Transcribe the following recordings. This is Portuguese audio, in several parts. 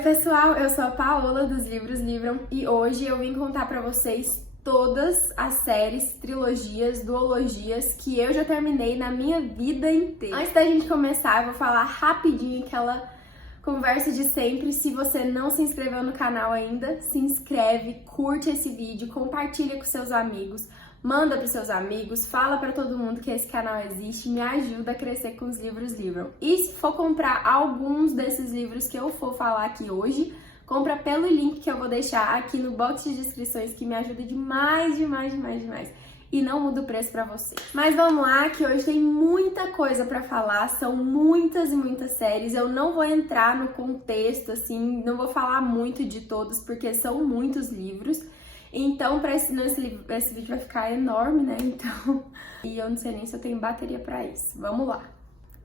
pessoal, eu sou a Paola dos Livros Livram e hoje eu vim contar pra vocês todas as séries, trilogias, duologias que eu já terminei na minha vida inteira. Antes da gente começar, eu vou falar rapidinho aquela conversa de sempre. Se você não se inscreveu no canal ainda, se inscreve, curte esse vídeo, compartilha com seus amigos, manda para seus amigos, fala para todo mundo que esse canal existe, me ajuda a crescer com os Livros Livram. E se for comprar alguns desses livros que eu for falar aqui hoje, compra pelo link que eu vou deixar aqui no box de descrições, que me ajuda demais. E não muda o preço pra vocês. Mas vamos lá, que hoje tem muita coisa pra falar, são muitas e muitas séries. Eu não vou entrar no contexto, assim, não vou falar muito de todos, porque são muitos livros. Então, esse vídeo vai ficar enorme, né? Então, e eu não sei nem se eu tenho bateria pra isso. Vamos lá.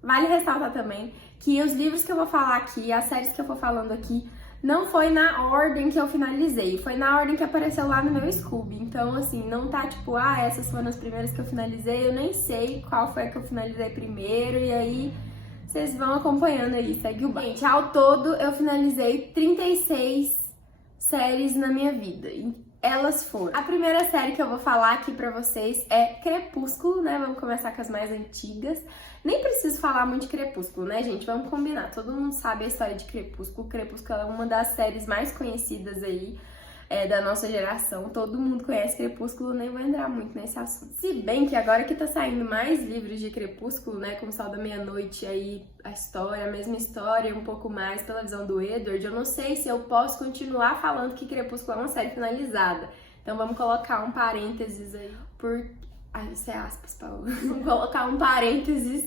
Vale ressaltar também que os livros que eu vou falar aqui, as séries que eu vou falando aqui, não foi na ordem que eu finalizei, foi na ordem que apareceu lá no meu Scooby. Então, assim, não tá tipo, essas foram as primeiras que eu finalizei, eu nem sei qual foi a que eu finalizei primeiro, e aí vocês vão acompanhando aí, segue o baile. Gente, ao todo eu finalizei 36 séries na minha vida. Elas foram. A primeira série que eu vou falar aqui pra vocês é Crepúsculo, né? Vamos começar com as mais antigas. Nem preciso falar muito de Crepúsculo, né, gente? Vamos combinar. Todo mundo sabe a história de Crepúsculo. Crepúsculo é uma das séries mais conhecidas aí da nossa geração. Todo mundo conhece Crepúsculo, nem vou entrar muito nesse assunto. Se bem que agora que tá saindo mais livros de Crepúsculo, né, como Sol da Meia-Noite, aí a história, a mesma história, um pouco mais pela visão do Edward, eu não sei se eu posso continuar falando que Crepúsculo é uma série finalizada. Então vamos colocar um parênteses aí, isso é aspas, Paulo. Vamos colocar um parênteses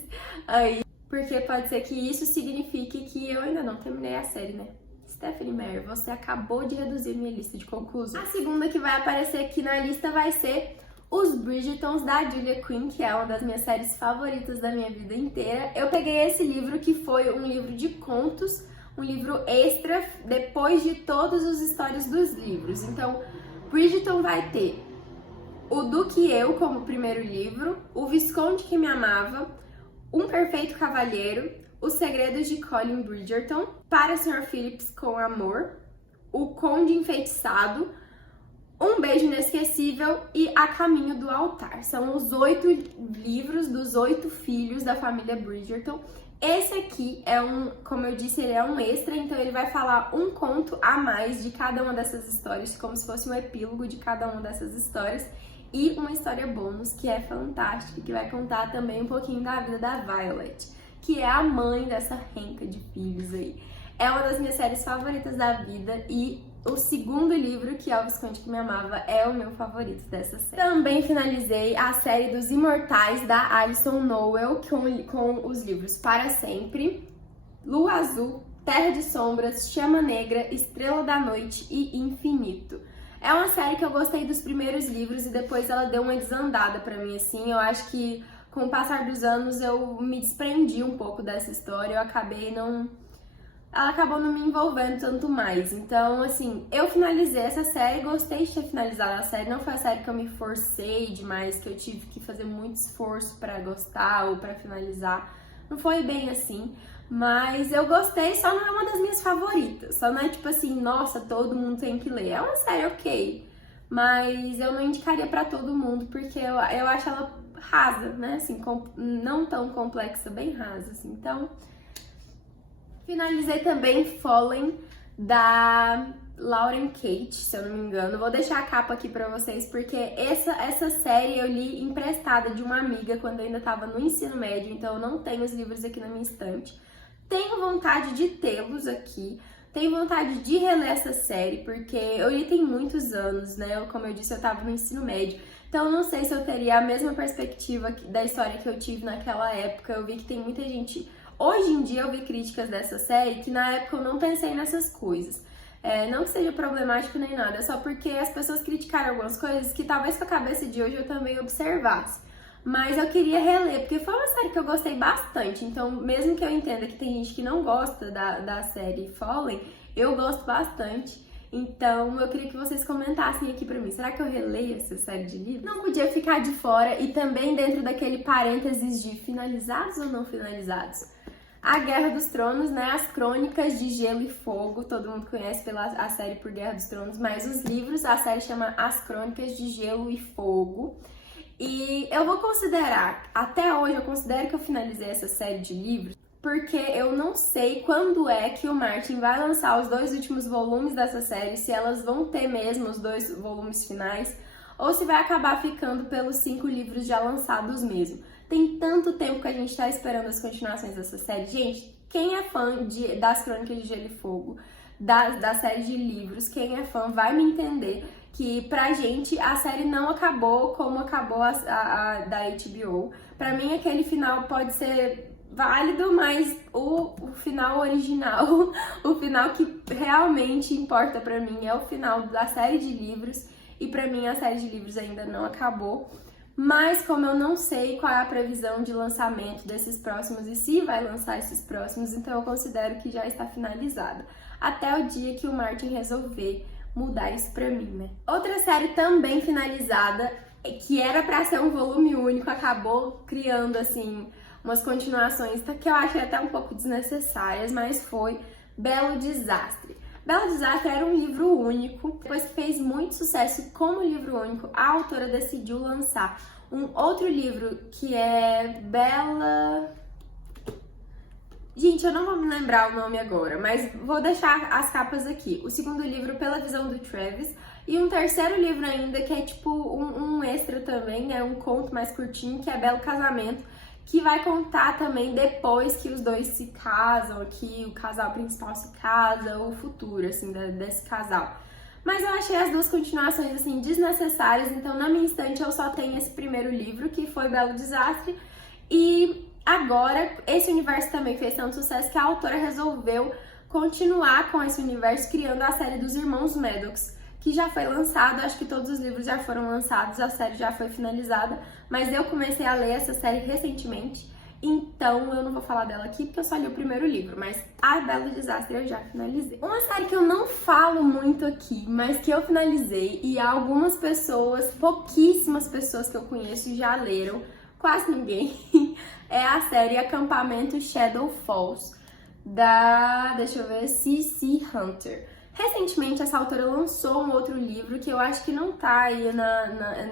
aí, porque pode ser que isso signifique que eu ainda não terminei a série, né? Stephenie Meyer, você acabou de reduzir minha lista de conclusões. A segunda que vai aparecer aqui na lista vai ser Os Bridgertons, da Julia Quinn, que é uma das minhas séries favoritas da minha vida inteira. Eu peguei esse livro, que foi um livro de contos, um livro extra, depois de todas as histórias dos livros. Então, Bridgerton vai ter O Duque e Eu como primeiro livro, O Visconde que Me Amava, Um Perfeito Cavalheiro, Os Segredos de Colin Bridgerton, Para o Sr. Phillips com Amor, O Conde Enfeitiçado, Um Beijo Inesquecível e A Caminho do Altar. São os 8 livros dos 8 filhos da família Bridgerton. Esse aqui é como eu disse, ele é um extra, então ele vai falar um conto a mais de cada uma dessas histórias, como se fosse um epílogo de cada uma dessas histórias. E uma história bônus que é fantástica, que vai contar também um pouquinho da vida da Violet, que é a mãe dessa renca de filhos aí. É uma das minhas séries favoritas da vida e o segundo livro, que é O Visconde que Me Amava, é o meu favorito dessa série. Também finalizei a série dos Imortais, da Alison Noel, com os livros Para Sempre, Lua Azul, Terra de Sombras, Chama Negra, Estrela da Noite e Infinito. É uma série que eu gostei dos primeiros livros e depois ela deu uma desandada pra mim, assim. Eu acho que com o passar dos anos eu me desprendi um pouco dessa história, ela acabou não me envolvendo tanto mais. Então, assim, eu finalizei essa série, gostei de ter finalizado a série. Não foi a série que eu me forcei demais, que eu tive que fazer muito esforço pra gostar ou pra finalizar. Não foi bem assim, mas eu gostei, só não é uma das minhas favoritas. Só não é tipo assim, nossa, todo mundo tem que ler. É uma série ok, mas eu não indicaria pra todo mundo, porque eu acho ela rasa, né? Assim, não tão complexa, bem rasa, assim. Então, finalizei também Fallen, da Lauren Kate, se eu não me engano. Vou deixar a capa aqui pra vocês, porque essa série eu li emprestada de uma amiga quando eu ainda tava no ensino médio, então eu não tenho os livros aqui na minha estante. Tenho vontade de tê-los aqui, tenho vontade de reler essa série, porque eu li tem muitos anos, né? Como eu disse, eu tava no ensino médio, então eu não sei se eu teria a mesma perspectiva da história que eu tive naquela época. Eu vi que tem muita gente... Hoje em dia eu vi críticas dessa série que na época eu não pensei nessas coisas. Não que seja problemático nem nada, é só porque as pessoas criticaram algumas coisas que talvez com a cabeça de hoje eu também observasse. Mas eu queria reler, porque foi uma série que eu gostei bastante. Então, mesmo que eu entenda que tem gente que não gosta da série Fallen, eu gosto bastante. Então, eu queria que vocês comentassem aqui pra mim, será que eu releio essa série de livros? Não podia ficar de fora, e também dentro daquele parênteses de finalizados ou não finalizados. A Guerra dos Tronos, né? As Crônicas de Gelo e Fogo. Todo mundo conhece a série por Guerra dos Tronos, mas os livros, a série chama As Crônicas de Gelo e Fogo. E eu vou considerar, até hoje eu considero que eu finalizei essa série de livros, porque eu não sei quando é que o Martin vai lançar os 2 últimos volumes dessa série, se elas vão ter mesmo os 2 volumes finais, ou se vai acabar ficando pelos 5 livros já lançados mesmo. Tem tanto tempo que a gente tá esperando as continuações dessa série. Gente, quem é fã das Crônicas de Gelo e Fogo, da série de livros, quem é fã vai me entender que pra gente a série não acabou como acabou a da HBO. Pra mim aquele final pode ser válido, mas o final original, o final que realmente importa pra mim é o final da série de livros, e pra mim a série de livros ainda não acabou. Mas como eu não sei qual é a previsão de lançamento desses próximos e se vai lançar esses próximos, então eu considero que já está finalizada. Até o dia que o Martin resolver mudar isso pra mim, né? Outra série também finalizada, que era pra ser um volume único, acabou criando, assim, umas continuações que eu achei até um pouco desnecessárias, mas foi Belo Desastre. Belo Desastre era um livro único. Depois que fez muito sucesso como livro único, a autora decidiu lançar um outro livro que é Bela... Gente, eu não vou me lembrar o nome agora, mas vou deixar as capas aqui. O segundo livro, Pela Visão do Travis, e um terceiro livro ainda, que é tipo um extra também, né? Um conto mais curtinho, que é Belo Casamento, que vai contar também depois que os dois se casam, que o casal principal se casa, o futuro, assim, desse casal. Mas eu achei as 2 continuações, assim, desnecessárias, então na minha estante eu só tenho esse primeiro livro, que foi Belo Desastre, e agora esse universo também fez tanto sucesso que a autora resolveu continuar com esse universo, criando a série dos Irmãos Maddox, que já foi lançado, acho que todos os livros já foram lançados, a série já foi finalizada, mas eu comecei a ler essa série recentemente, então eu não vou falar dela aqui porque eu só li o primeiro livro, mas a Belo Desastre eu já finalizei. Uma série que eu não falo muito aqui, mas que eu finalizei e algumas pessoas, pouquíssimas pessoas que eu conheço já leram, quase ninguém, é a série Acampamento Shadow Falls, deixa eu ver, C.C. Hunter. Recentemente, essa autora lançou um outro livro que eu acho que não tá aí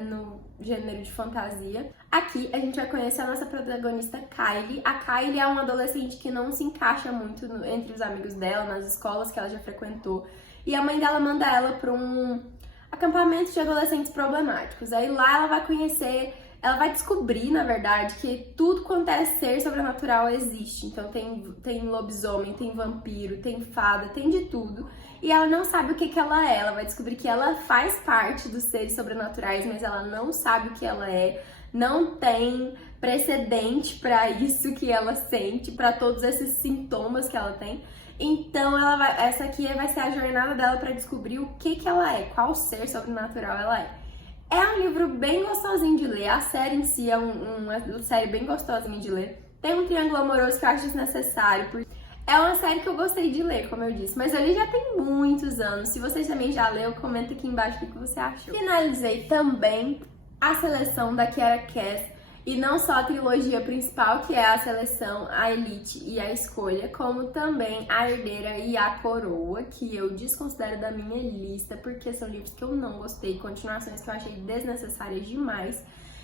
no gênero de fantasia. Aqui a gente vai conhecer a nossa protagonista Kylie. A Kylie é uma adolescente que não se encaixa muito entre os amigos dela, nas escolas que ela já frequentou. E a mãe dela manda ela para um acampamento de adolescentes problemáticos. Aí lá ela vai conhecer... Ela vai descobrir, na verdade, que tudo quanto é ser sobrenatural existe. Então tem lobisomem, tem vampiro, tem fada, tem de tudo. E ela não sabe o que ela é. Ela vai descobrir que ela faz parte dos seres sobrenaturais, mas ela não sabe o que ela é. Não tem precedente para isso que ela sente, para todos esses sintomas que ela tem. Então essa aqui vai ser a jornada dela para descobrir o que ela é, qual ser sobrenatural ela é. É um livro bem gostosinho de ler, a série em si é uma série bem gostosinha de ler. Tem um triângulo amoroso que eu acho desnecessário, porque é uma série que eu gostei de ler, como eu disse, mas eu li já tem muitos anos. Se vocês também já leu, comenta aqui embaixo o que você achou. Finalizei também a seleção da Kiera Cass, e não só a trilogia principal, que é a Seleção, a Elite e a Escolha, como também a Herdeira e a Coroa, que eu desconsidero da minha lista, porque são livros que eu não gostei, continuações que eu achei desnecessárias demais.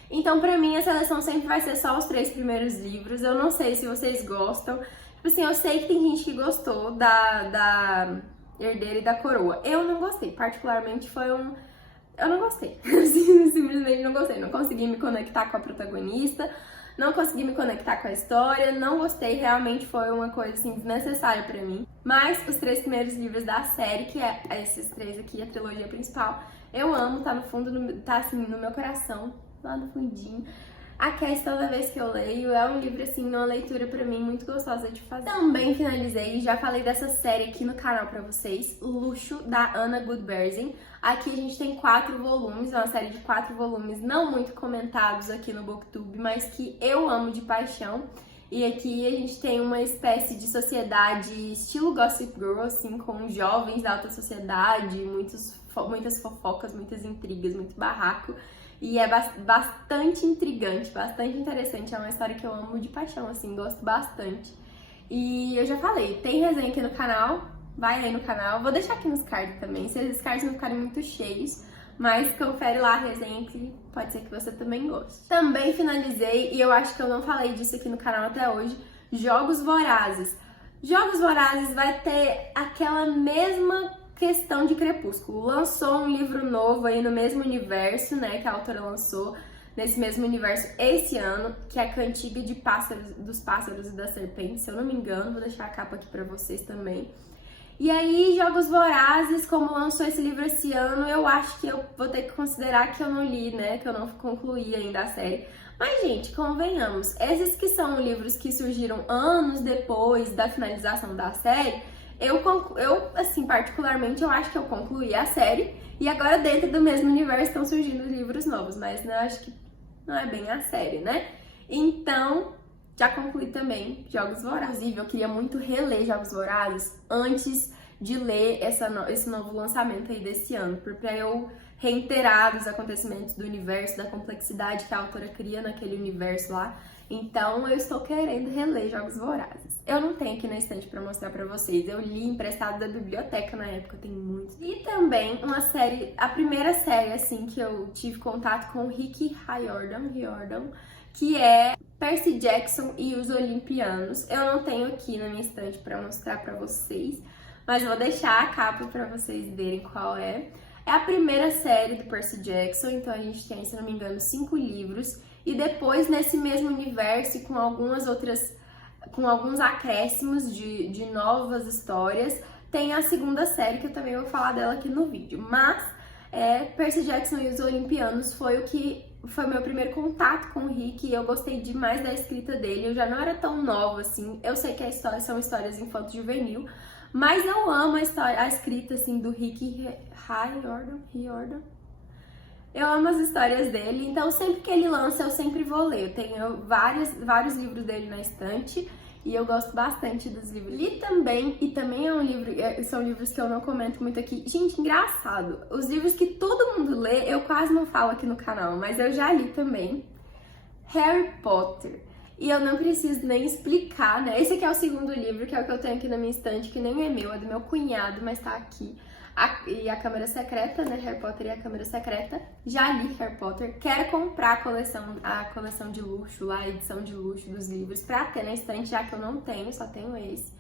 Então, pra mim, a seleção sempre vai ser só os 3 primeiros livros. Eu não sei se vocês gostam. Tipo assim, eu sei que tem gente que gostou da Herdeira e da Coroa. Eu não gostei, particularmente eu não gostei, simplesmente não gostei, não consegui me conectar com a protagonista, não consegui me conectar com a história, não gostei, realmente foi uma coisa assim desnecessária pra mim. Mas os 3 primeiros livros da série, que é esses 3 aqui, a trilogia principal, eu amo, tá no fundo, tá assim no meu coração, lá no fundinho. A Cass, toda vez que eu leio, é um livro, assim, uma leitura pra mim muito gostosa de fazer. Também finalizei, já falei dessa série aqui no canal pra vocês, Luxo, da Anna Goodbersin. Aqui a gente tem 4 volumes, é uma série de 4 volumes não muito comentados aqui no Booktube, mas que eu amo de paixão. E aqui a gente tem uma espécie de sociedade estilo Gossip Girl, assim, com jovens da alta sociedade, muitas fofocas, muitas intrigas, muito barraco. E é bastante intrigante, bastante interessante. É uma história que eu amo de paixão, assim, gosto bastante. E eu já falei, tem resenha aqui no canal, vai aí no canal. Vou deixar aqui nos cards também, se os cards não ficarem muito cheios. Mas confere lá a resenha que pode ser que você também goste. Também finalizei, e eu acho que eu não falei disso aqui no canal até hoje, Jogos Vorazes. Jogos Vorazes vai ter aquela mesma questão de Crepúsculo. Lançou um livro novo aí no mesmo universo, né, que a autora lançou, nesse mesmo universo esse ano, que é a Cantiga de Pássaros, dos Pássaros e das Serpentes, se eu não me engano. Vou deixar a capa aqui pra vocês também. E aí, Jogos Vorazes, como lançou esse livro esse ano, eu acho que eu vou ter que considerar que eu não li, né, que eu não concluí ainda a série. Mas, gente, convenhamos, esses que são livros que surgiram anos depois da finalização da série, eu assim, particularmente, eu acho que eu concluí a série, e agora dentro do mesmo universo estão surgindo livros novos, mas eu acho que não é bem a série, né? Então, já concluí também Jogos Vorazes. Inclusive, eu queria muito reler Jogos Vorazes antes de ler esse novo lançamento aí desse ano, pra eu reiterar dos acontecimentos do universo, da complexidade que a autora cria naquele universo lá. Então, eu estou querendo reler Jogos Vorazes. Eu não tenho aqui na estante pra mostrar pra vocês. Eu li emprestado da biblioteca na época, tem muitos. E também uma série, a primeira série, assim, que eu tive contato com o Rick Riordan, que é Percy Jackson e os Olimpianos. Eu não tenho aqui na minha estante pra mostrar pra vocês, mas vou deixar a capa pra vocês verem qual é. É a primeira série do Percy Jackson, então a gente tem, se não me engano, 5 livros. E depois, nesse mesmo universo, com alguns acréscimos de novas histórias, tem a segunda série, que eu também vou falar dela aqui no vídeo. Mas Percy Jackson e os Olimpianos foi meu primeiro contato com o Rick, e eu gostei demais da escrita dele. Eu já não era tão nova assim, eu sei que são histórias infanto-juvenil, mas eu amo a escrita assim do Rick Riordan. Eu amo as histórias dele, então sempre que ele lança eu sempre vou ler. Eu tenho vários livros dele na estante e eu gosto bastante dos livros. Li também, e também são livros que eu não comento muito aqui. Gente, engraçado, os livros que todo mundo lê eu quase não falo aqui no canal, mas eu já li também. Harry Potter. E eu não preciso nem explicar, né? Esse aqui é o segundo livro, que é o que eu tenho aqui na minha estante, que nem é meu, é do meu cunhado, mas tá aqui. E a Câmara Secreta, né? Harry Potter e a Câmara Secreta. Já li Harry Potter. Quero comprar a coleção de luxo lá, a edição de luxo dos livros, pra ter na estante, já que eu não tenho, só tenho esse.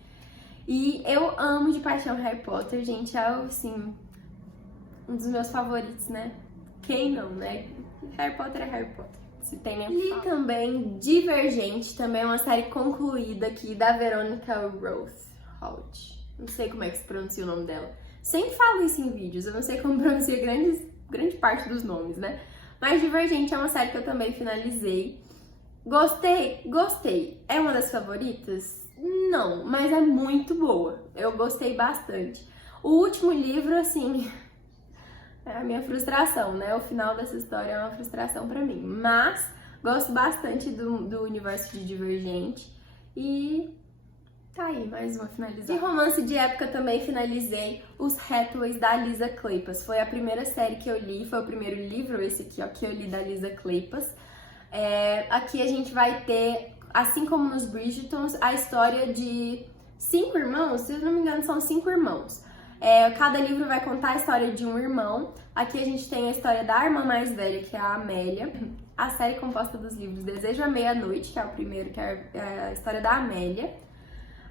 E eu amo de paixão Harry Potter, gente. É, assim, um dos meus favoritos, né? Quem não, né? Harry Potter é Harry Potter. Se tem nem li também Divergente, também é uma série concluída aqui da Veronica Roth. Não sei como é que se pronuncia o nome dela. Sempre falo isso em vídeos, eu não sei como pronuncia grande parte dos nomes, né? Mas Divergente é uma série que eu também finalizei. Gostei. É uma das favoritas? Não, mas é muito boa. Eu gostei bastante. O último livro, assim, é a minha frustração, né? O final dessa história é uma frustração pra mim. Mas gosto bastante do universo de Divergente. E tá aí, mais uma finalizada. De romance de época também finalizei Os Hathaways da Lisa Kleypas. Foi a primeira série que eu li, foi o primeiro livro, esse aqui, ó, que eu li da Lisa Kleypas. Aqui a gente vai ter, assim como nos Bridgertons, a história de 5 irmãos, se eu não me engano são 5 irmãos. Cada livro vai contar a história de um irmão. Aqui a gente tem a história da irmã mais velha, que é a Amélia. A série composta dos livros Desejo à Meia-Noite, que é o primeiro, que é a história da Amélia.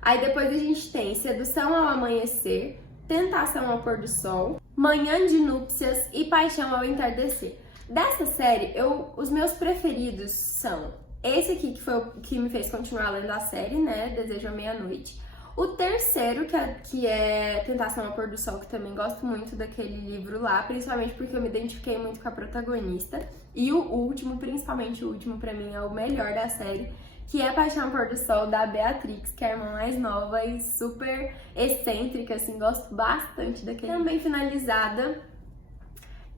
Aí depois a gente tem Sedução ao Amanhecer, Tentação ao Pôr do Sol, Manhã de Núpcias e Paixão ao Entardecer. Dessa série, os meus preferidos são esse aqui, que foi o que me fez continuar lendo a série, né? Desejo à Meia-Noite. O terceiro, que é Tentação ao Pôr do Sol, que também gosto muito daquele livro lá, principalmente porque eu me identifiquei muito com a protagonista. E o último, principalmente o último, pra mim é o melhor da série, que é Paixão ao Pôr do Sol, da Beatrix, que é a irmã mais nova e super excêntrica, assim, gosto bastante daquele. Também finalizada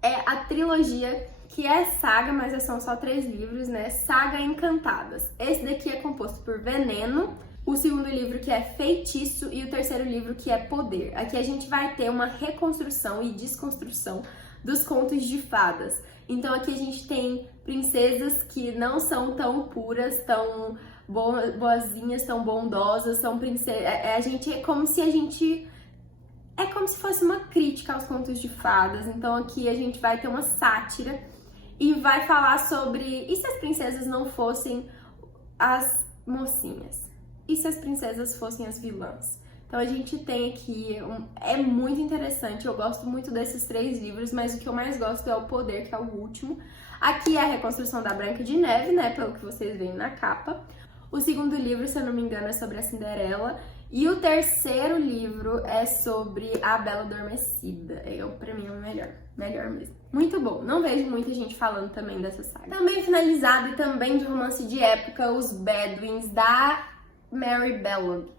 é a trilogia, que é saga, mas são só 3 livros, né? Saga Encantadas. Esse daqui é composto por Veneno, o segundo livro que é Feitiço e o terceiro livro que é Poder. Aqui a gente vai ter uma reconstrução e desconstrução dos contos de fadas. Então aqui a gente tem princesas que não são tão puras, tão boazinhas, são bondosas, são princesas. A gente é como se a gente... É como se fosse uma crítica aos contos de fadas. Então aqui a gente vai ter uma sátira e vai falar sobre... E se as princesas não fossem as mocinhas? E se as princesas fossem as vilãs? Então a gente tem aqui... É muito interessante, eu gosto muito desses 3 livros, mas o que eu mais gosto é O Poder, que é o último. Aqui é a reconstrução da Branca de Neve, né, pelo que vocês veem na capa. O segundo livro, se eu não me engano, é sobre a Cinderela. E o terceiro livro é sobre a Bela Adormecida. Pra mim é o melhor mesmo. Muito bom, não vejo muita gente falando também dessa saga. Também finalizado e também de romance de época, Os Bedouins, da Mary Bellog.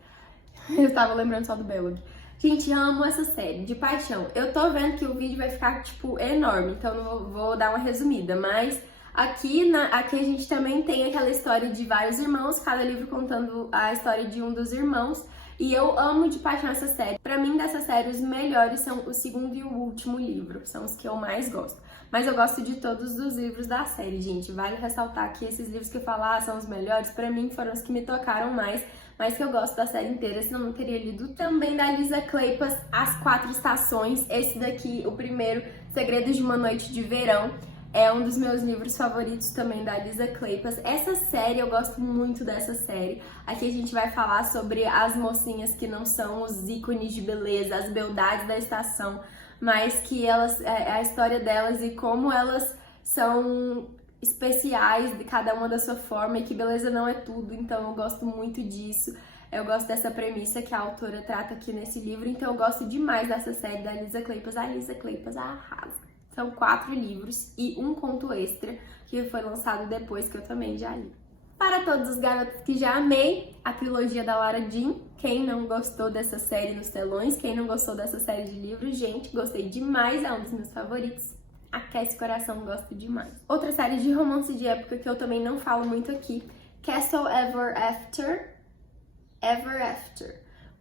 Eu tava lembrando só do Bellog. Gente, amo essa série, de paixão. Eu tô vendo que o vídeo vai ficar, tipo, enorme, então eu vou dar uma resumida, mas... Aqui a gente também tem aquela história de vários irmãos, cada livro contando a história de um dos irmãos. E eu amo de paixão essa série. Pra mim, dessa série, os melhores são o segundo e o último livro. São os que eu mais gosto. Mas eu gosto de todos os livros da série, gente. Vale ressaltar que esses livros que eu falar são os melhores. Pra mim, foram os que me tocaram mais. Mas que eu gosto da série inteira, senão eu não teria lido. Também da Lisa Kleypas, As Quatro Estações. Esse daqui, o primeiro, Segredos de uma Noite de Verão. É um dos meus livros favoritos também da Lisa Kleypas. Essa série, eu gosto muito dessa série. Aqui a gente vai falar sobre as mocinhas que não são os ícones de beleza, as beldades da estação, mas que elas, a história delas e como elas são especiais, de cada uma da sua forma, e que beleza não é tudo. Então eu gosto muito disso. Eu gosto dessa premissa que a autora trata aqui nesse livro. Então eu gosto demais dessa série da Lisa Kleypas. A Lisa Kleypas arrasa. São 4 livros e um conto extra que foi lançado depois, que eu também já li. Para todos os garotos que já amei, a trilogia da Lara Jean. Quem não gostou dessa série nos telões, quem não gostou dessa série de livros, gente, gostei demais, é um dos meus favoritos. Aquece o coração, gosto demais. Outra série de romance de época que eu também não falo muito aqui, Castle Ever After,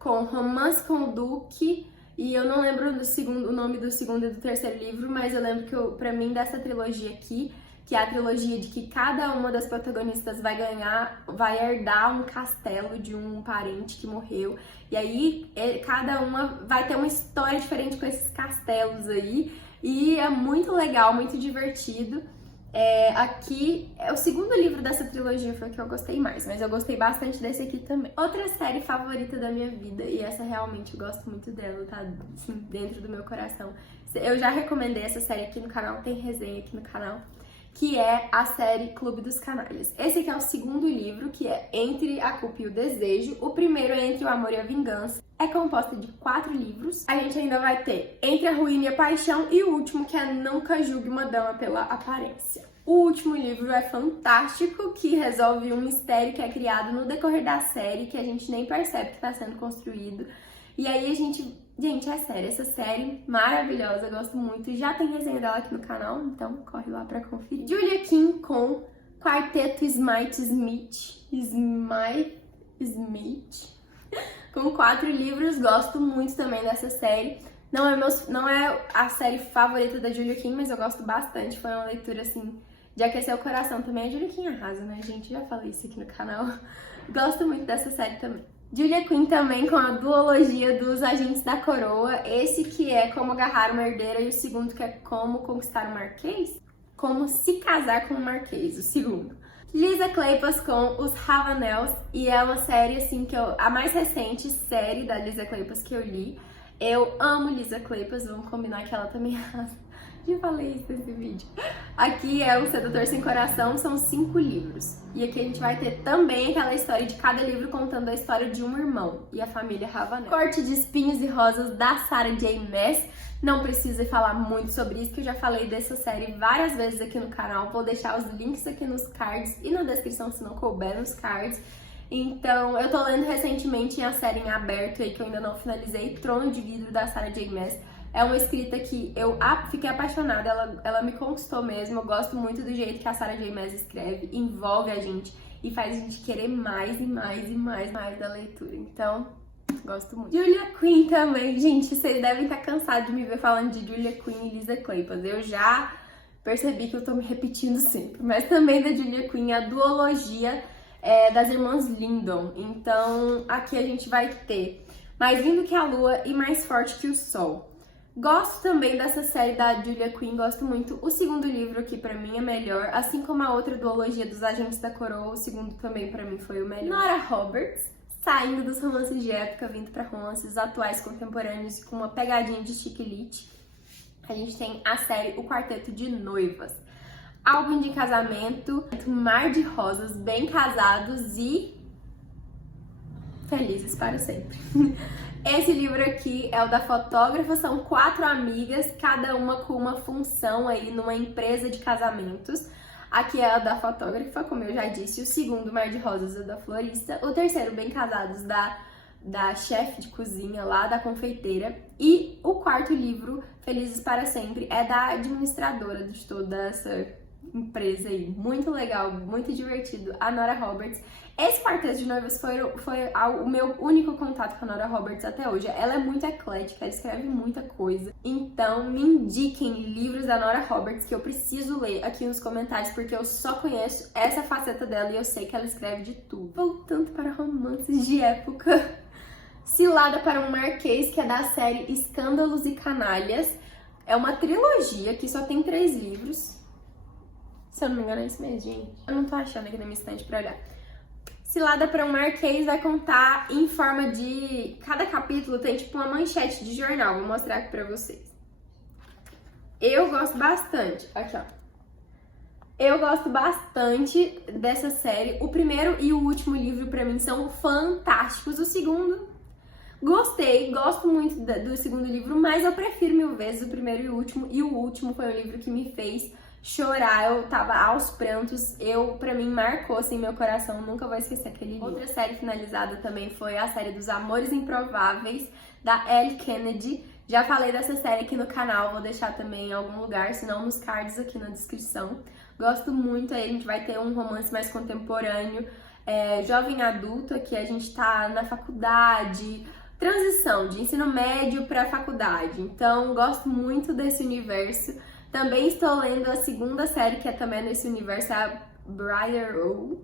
com Romance com o Duque. E eu não lembro o nome do segundo e do terceiro livro, mas eu lembro que, pra mim, dessa trilogia aqui, que é a trilogia de que cada uma das protagonistas vai herdar um castelo de um parente que morreu. E aí, cada uma vai ter uma história diferente com esses castelos aí. E é muito legal, muito divertido. Aqui, o segundo livro dessa trilogia foi o que eu gostei mais, mas eu gostei bastante desse aqui também. Outra série favorita da minha vida, e essa realmente eu gosto muito dela, tá assim, dentro do meu coração. Eu já recomendei essa série aqui no canal, tem resenha aqui no canal, que é a série Clube dos Canalhas. Esse aqui é o segundo livro, que é Entre a Culpa e o Desejo. O primeiro é Entre o Amor e a Vingança. É composta de 4 livros. A gente ainda vai ter Entre a Ruína e a Paixão e o último, que é Nunca Julgue uma Dama pela Aparência. O último livro é fantástico, que resolve um mistério que é criado no decorrer da série, que a gente nem percebe que está sendo construído. E aí a gente... Gente, é sério, essa série maravilhosa, eu gosto muito. Já tem resenha dela aqui no canal, então corre lá pra conferir. Julia Quinn com Quarteto Smith, com 4 livros, gosto muito também dessa série. Não é a série favorita da Julia Quinn, mas eu gosto bastante, foi uma leitura assim, de aquecer o coração também. A Julia Quinn arrasa, né, gente? Já falei isso aqui no canal. Gosto muito dessa série também. Julia Quinn também com a duologia dos Agentes da Coroa, esse que é Como Agarrar uma Herdeira e o segundo que é Como Conquistar um Marquês? Como Se Casar com um Marquês, o segundo. Lisa Kleypas com Os Ravenels, e é uma série assim que a mais recente série da Lisa Kleypas que eu li. Eu amo Lisa Kleypas, vamos combinar que ela também arrasa. Já falei isso nesse vídeo. Aqui é O Sedutor Sem Coração, são 5 livros. E aqui a gente vai ter também aquela história de cada livro contando a história de um irmão e a família Ravenel. Corte de Espinhos e Rosas, da Sarah J. Maas. Não precisa falar muito sobre isso, que eu já falei dessa série várias vezes aqui no canal. Vou deixar os links aqui nos cards e na descrição, se não couber nos cards. Então, eu tô lendo recentemente a série em aberto aí, que eu ainda não finalizei, Trono de Vidro, da Sarah J. Maas. É uma escrita que eu fiquei apaixonada, ela me conquistou mesmo. Eu gosto muito do jeito que a Sarah J. Maas escreve, envolve a gente e faz a gente querer mais e mais e mais da leitura. Então, gosto muito. Julia Quinn também. Gente, vocês devem estar cansados de me ver falando de Julia Quinn e Lisa Kleypas. Eu já percebi que eu tô me repetindo sempre. Mas também da Julia Quinn, a duologia das irmãs Lindon. Então, aqui a gente vai ter Mais Lindo que a Lua e Mais Forte que o Sol. Gosto também dessa série da Julia Quinn, gosto muito. O segundo livro aqui pra mim é melhor, assim como a outra duologia dos Agentes da Coroa, o segundo também pra mim foi o melhor. Nora Roberts, saindo dos romances de época, vindo pra romances atuais, contemporâneos, com uma pegadinha de chiquilite. A gente tem a série O Quarteto de Noivas. Álbum de casamento, mar de rosas, bem casados e felizes para sempre. Esse livro aqui é o da fotógrafa, são 4 amigas, cada uma com uma função aí numa empresa de casamentos. Aqui é a da fotógrafa, como eu já disse, o segundo, Mar de Rosas, é da florista, o terceiro, Bem Casados, da chefe de cozinha lá, da confeiteira, e o quarto livro, Felizes para Sempre, é da administradora de toda essa empresa aí. Muito legal, muito divertido, a Nora Roberts. Esse Quarteto de Noivas foi o meu único contato com a Nora Roberts até hoje. Ela é muito eclética, ela escreve muita coisa. Então, me indiquem livros da Nora Roberts que eu preciso ler aqui nos comentários, porque eu só conheço essa faceta dela e eu sei que ela escreve de tudo. Voltando para romances de época. Cilada para um Marquês, que é da série Escândalos e Canalhas. É uma trilogia que só tem 3 livros. Se eu não me engano é isso mesmo, gente. Eu não tô achando aqui na minha estante pra olhar. Cilada para um Marquês vai contar em forma de... Cada capítulo tem tipo uma manchete de jornal. Vou mostrar aqui pra vocês. Eu gosto bastante. Aqui, ó. Eu gosto bastante dessa série. O primeiro e o último livro pra mim são fantásticos. O segundo, gostei. Gosto muito do segundo livro, mas eu prefiro 1000 vezes o primeiro e o último. E o último foi um livro que me fez chorar, eu tava aos prantos, pra mim marcou assim meu coração, nunca vou esquecer aquele livro. Outra série finalizada também foi a série dos Amores Improváveis, da Elle Kennedy. Já falei dessa série aqui no canal, vou deixar também em algum lugar, se não nos cards aqui na descrição. Gosto muito, aí a gente vai ter um romance mais contemporâneo, jovem adulto, aqui a gente tá na faculdade, transição de ensino médio pra faculdade, então gosto muito desse universo. Também estou lendo a segunda série, que é também nesse universo, a Briar Row,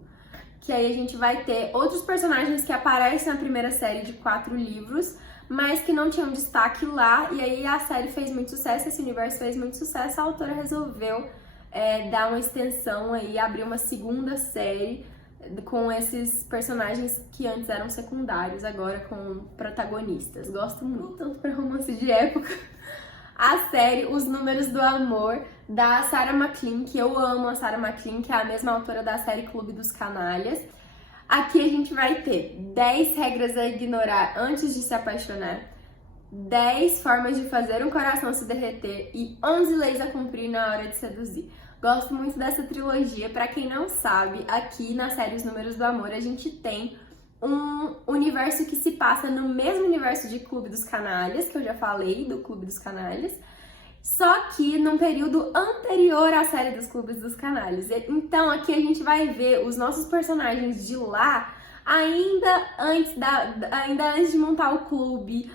que aí a gente vai ter outros personagens que aparecem na primeira série de 4 livros, mas que não tinham destaque lá, e aí a série fez muito sucesso, esse universo fez muito sucesso, a autora resolveu dar uma extensão aí, abrir uma segunda série com esses personagens que antes eram secundários, agora com protagonistas. Gosto muito, tanto para romance de época, a série Os Números do Amor, da Sarah MacLean, que eu amo a Sarah MacLean, que é a mesma autora da série Clube dos Canalhas. Aqui a gente vai ter 10 regras a ignorar antes de se apaixonar, 10 formas de fazer um coração se derreter e 11 leis a cumprir na hora de seduzir. Gosto muito dessa trilogia. Pra quem não sabe, aqui na série Os Números do Amor a gente tem um universo que se passa no mesmo universo de Clube dos Canalhas, que eu já falei do Clube dos Canalhas, só que num período anterior à série dos Clubes dos Canalhas. Então aqui a gente vai ver os nossos personagens de lá ainda antes de montar o clube,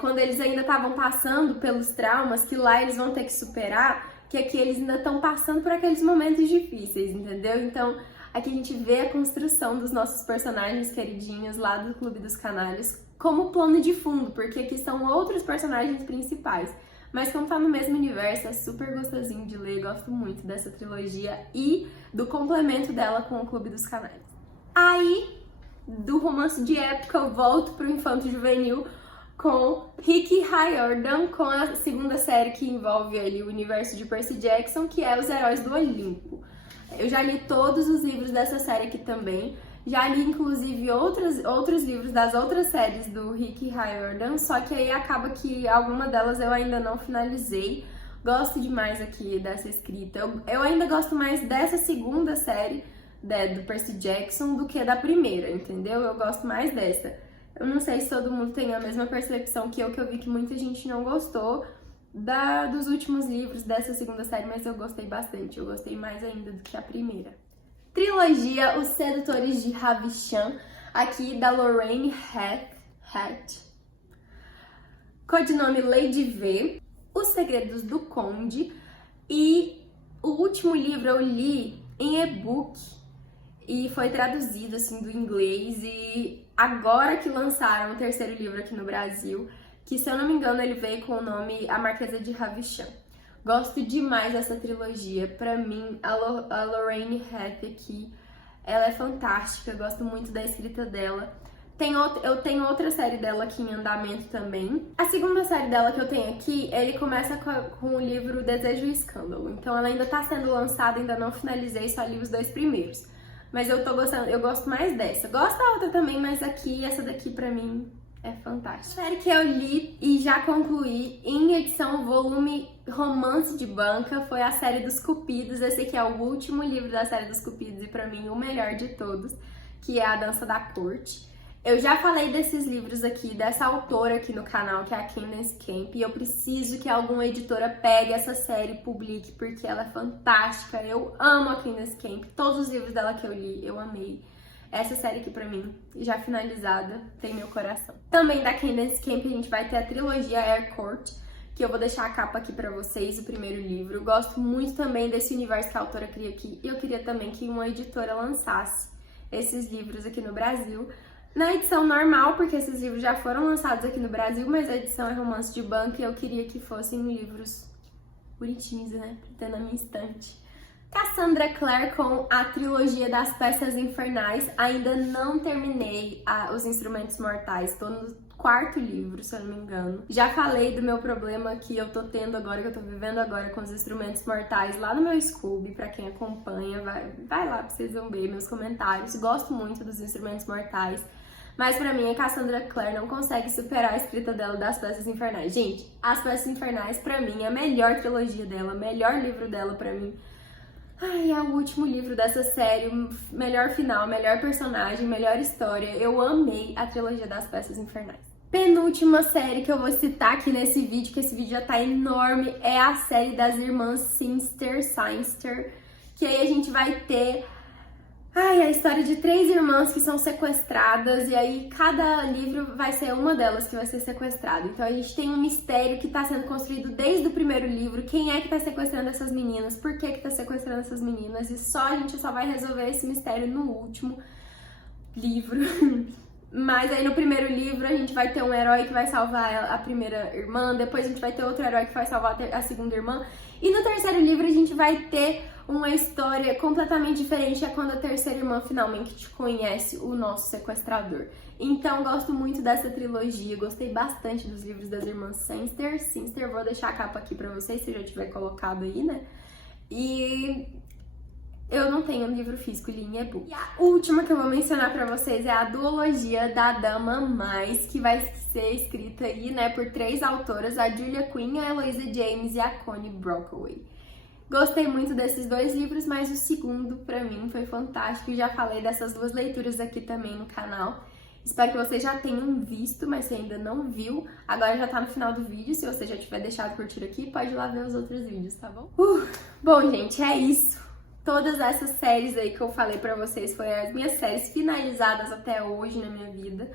quando eles ainda estavam passando pelos traumas que lá eles vão ter que superar, que aqui eles ainda estão passando por aqueles momentos difíceis, entendeu? Então aqui a gente vê a construção dos nossos personagens queridinhos lá do Clube dos Canalhas como plano de fundo, porque aqui são outros personagens principais. Mas como tá no mesmo universo, é super gostosinho de ler, gosto muito dessa trilogia e do complemento dela com o Clube dos Canalhas. Aí, do romance de época, eu volto pro infanto juvenil com Rick Riordan, com a segunda série que envolve ali o universo de Percy Jackson, que é Os Heróis do Olimpo. Eu já li todos os livros dessa série aqui também. Já li, inclusive, outros livros das outras séries do Rick Riordan, só que aí acaba que alguma delas eu ainda não finalizei. Gosto demais aqui dessa escrita. Eu ainda gosto mais dessa segunda série do Percy Jackson do que da primeira, entendeu? Eu gosto mais dessa. Eu não sei se todo mundo tem a mesma percepção que eu vi que muita gente não gostou dos últimos livros dessa segunda série, mas eu gostei bastante. Eu gostei mais ainda do que a primeira. Trilogia Os Sedutores de Havisham, aqui da Lorraine Hart. Codinome Lady V. Os Segredos do Conde. E o último livro eu li em e-book. e foi traduzido assim do inglês, e agora que lançaram o terceiro livro aqui no Brasil, que se eu não me engano ele veio com o nome A Marquesa de Ravissant. Gosto demais dessa trilogia. Pra mim, a Lorraine Hatch aqui, ela é fantástica, eu gosto muito da escrita dela. Eu tenho outra série dela aqui em andamento também. A segunda série dela que eu tenho aqui, ele começa com o livro Desejo e Escândalo. Então ela ainda tá sendo lançada, ainda não finalizei, só li os 2 primeiros. Mas eu tô gostando, eu gosto mais dessa. Gosto da outra também, mas aqui, essa daqui pra mim é fantástica. A série que eu li e já concluí em edição volume Romance de Banca foi a série dos Cupidos. Esse aqui é o último livro da série dos Cupidos e pra mim o melhor de todos, que é A Dança da Corte. Eu já falei desses livros aqui, dessa autora aqui no canal, que é a Candace Camp, e eu preciso que alguma editora pegue essa série e publique, porque ela é fantástica. Eu amo a Candace Camp, todos os livros dela que eu li, eu amei. Essa série aqui pra mim, já finalizada, tem meu coração. Também da Candace Camp a gente vai ter a trilogia Air Court, que eu vou deixar a capa aqui pra vocês, o primeiro livro. Eu gosto muito também desse universo que a autora cria aqui, e eu queria também que uma editora lançasse esses livros aqui no Brasil. Na edição normal, porque esses livros já foram lançados aqui no Brasil, mas a edição é Romance de Banca e eu queria que fossem livros bonitinhos, né? Pra ter na minha estante. Cassandra Clare com a trilogia das Peças Infernais. Ainda não terminei Os Instrumentos Mortais, tô no 4º livro, se eu não me engano. Já falei do meu problema que eu tô tendo agora, que eu tô vivendo agora com os Instrumentos Mortais lá no meu Scooby, pra quem acompanha, vai lá pra vocês vão ver meus comentários. Gosto muito dos Instrumentos Mortais. Mas pra mim, a Cassandra Clare não consegue superar a escrita dela das Peças Infernais. Gente, As Peças Infernais, pra mim, é a melhor trilogia dela, melhor livro dela pra mim. Ai, é o último livro dessa série, melhor final, melhor personagem, melhor história. Eu amei a trilogia das Peças Infernais. Penúltima série que eu vou citar aqui nesse vídeo, que esse vídeo já tá enorme, é a série das irmãs Sinister, que aí a gente vai ter a história de 3 irmãs que são sequestradas, e aí cada livro vai ser uma delas que vai ser sequestrada. Então a gente tem um mistério que tá sendo construído desde o primeiro livro. Quem é que tá sequestrando essas meninas? Por que tá sequestrando essas meninas? E a gente só vai resolver esse mistério no último livro. Mas aí no primeiro livro a gente vai ter um herói que vai salvar a primeira irmã, depois a gente vai ter outro herói que vai salvar a segunda irmã, e no terceiro livro a gente vai ter uma história completamente diferente, é quando a terceira irmã finalmente conhece o nosso sequestrador. Então gosto muito dessa trilogia, gostei bastante dos livros das irmãs Sinister, vou deixar a capa aqui pra vocês, se já tiver colocado aí, né? E eu não tenho livro físico, li em e-book. E a última que eu vou mencionar pra vocês é a duologia da Dama Mais, que vai ser escrita aí, né, por 3 autoras, a Julia Quinn, a Eloisa James e a Connie Broccoli. Gostei muito desses 2 livros, mas o segundo, pra mim, foi fantástico. Já falei dessas 2 leituras aqui também no canal. Espero que vocês já tenham visto, mas se ainda não viu, agora já tá no final do vídeo. Se você já tiver deixado curtir aqui, pode ir lá ver os outros vídeos, tá bom? Bom, gente, é isso. Todas essas séries aí que eu falei pra vocês foram as minhas séries finalizadas até hoje na minha vida.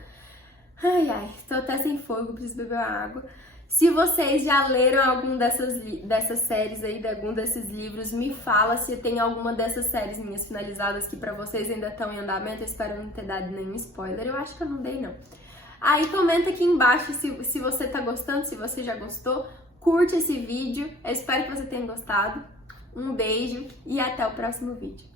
Ai, tô até sem fogo, preciso beber água. Se vocês já leram algum dessas séries aí, de algum desses livros, me fala se tem alguma dessas séries minhas finalizadas que pra vocês ainda estão em andamento. Eu espero não ter dado nenhum spoiler, eu acho que eu não dei não. Aí comenta aqui embaixo se você tá gostando, se você já gostou. Curte esse vídeo, eu espero que você tenha gostado. Um beijo e até o próximo vídeo.